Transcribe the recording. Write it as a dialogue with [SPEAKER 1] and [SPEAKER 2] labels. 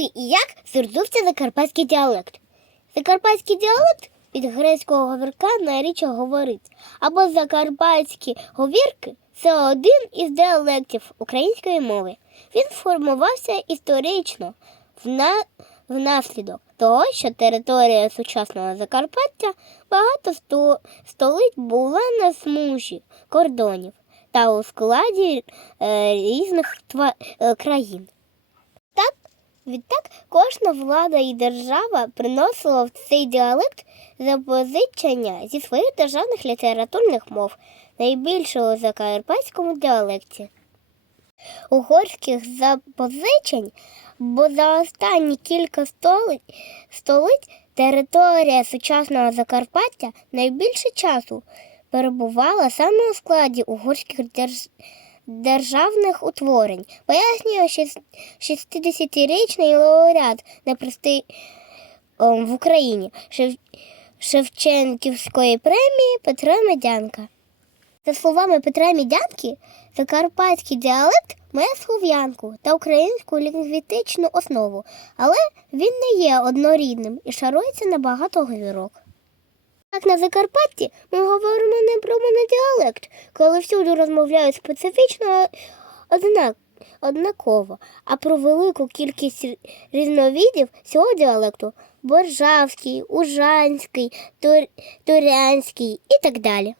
[SPEAKER 1] коли і як зродився закарпатський діалект. Закарпатський діалект від грецького говірка наріччя говорить, або закарпатські говірки це один із діалектів української мови. Він формувався історично вна... внаслідок того, що територія сучасного Закарпаття багато сто... століть була на смужі кордонів та у складі е, різних тва... е, країн. Так, відтак кожна влада і держава приносила в цей діалект запозичення зі своїх державних літературних мов, найбільше у закарпатському діалекті. Угорських запозичень, бо за останні кілька століть, століть територія сучасного Закарпаття найбільше часу перебувала саме у складі угорських держ... державних утворень, пояснює 60-річний лауреат непростий в Україні Шев... Шевченківської премії Петро Медянка. За словами Петра Мідянки, закарпатський діалект має слов'янку та українську лінгвістичну основу, але він не є однорідним і шарується на багато говірок. Так на Закарпатті ми говоримо не про монодіалект, коли всюди розмовляють специфічно однак, однаково, а про велику кількість різновидів цього діалекту боржавський, ужанський, тур, турянський і так далі.